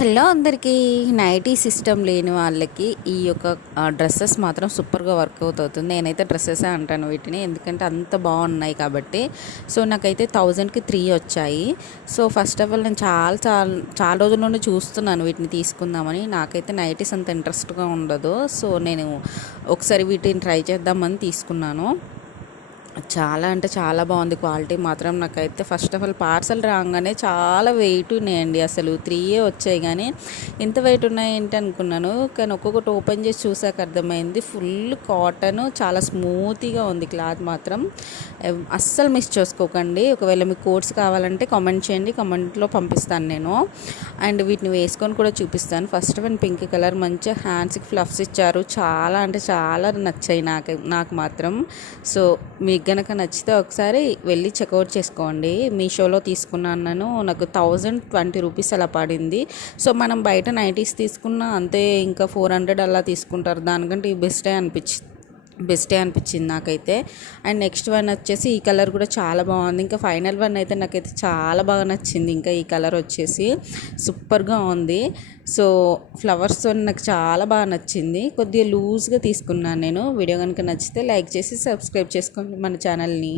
Hello అందరికీ. Nightie system లేని వాళ్ళకి ఈ యొక్క డ్రెస్సెస్ మాత్రం సూపర్గా వర్కౌట్ అవుతుంది. నేనైతే డ్రెస్సెసే అంటాను వీటిని, ఎందుకంటే అంత బాగున్నాయి కాబట్టి. సో నాకైతే 1000కి 3 వచ్చాయి. సో ఫస్ట్ ఆఫ్ ఆల్ నేను చాలా రోజుల నుండి చూస్తున్నాను వీటిని తీసుకుందామని. నాకైతే నైటీస్ అంత ఇంట్రెస్ట్గా ఉండదు. సో నేను ఒకసారి వీటిని ట్రై చేద్దామని తీసుకున్నాను. చాలా అంటే చాలా బాగుంది క్వాలిటీ మాత్రం. నాకైతే ఫస్ట్ ఆఫ్ ఆల్ పార్సల్ రాగానే చాలా వెయిట్ ఉన్నాయండి. అసలు 3 వచ్చాయి కానీ ఇంత వెయిట్ ఉన్నాయి ఏంటి అనుకున్నాను. కానీ ఒక్కొక్కటి ఓపెన్ చేసి చూసాక అర్థమైంది ఫుల్ కాటన్, చాలా స్మూత్గా ఉంది క్లాత్ మాత్రం. అస్సలు మిస్ చేసుకోకండి. ఒకవేళ మీకు కోడ్స్ కావాలంటే కామెంట్ చేయండి, కామెంట్లో పంపిస్తాను నేను. అండ్ వీటిని వేసుకొని కూడా చూపిస్తాను. ఫస్ట్ వన్ పింక్ కలర్, మంచిగా హ్యాండ్స్కి ఫ్లఫ్స్ ఇచ్చారు. చాలా అంటే చాలా నచ్చాయి నాకు మాత్రం. సో మీకు గనక నచ్చితే ఒకసారి వెళ్ళి చెక్అవుట్ చేసుకోండి. మీషోలో తీసుకున్నాను నేను. నాకు 1020 రూపీస్ అలా పడింది. సో మనం బయట నైటీస్ తీసుకున్నా అంతే, ఇంకా 400 అలా తీసుకుంటారు. దానికంటే ఈ బెస్టే అనిపించింది నాకైతే. అండ్ నెక్స్ట్ వన్ వచ్చేసి ఈ కలర్ కూడా చాలా బాగుంది. ఇంకా ఫైనల్ వన్ అయితే నాకైతే చాలా బాగా నచ్చింది. ఇంకా ఈ కలర్ వచ్చేసి సూపర్గా ఉంది. సో ఫ్లవర్స్తో నాకు చాలా బాగా నచ్చింది. కొద్దిగా లూజ్గా తీసుకున్నాను నేను. వీడియో కనుక నచ్చితే లైక్ చేసి సబ్స్క్రైబ్ చేసుకోండి మన ఛానల్ని.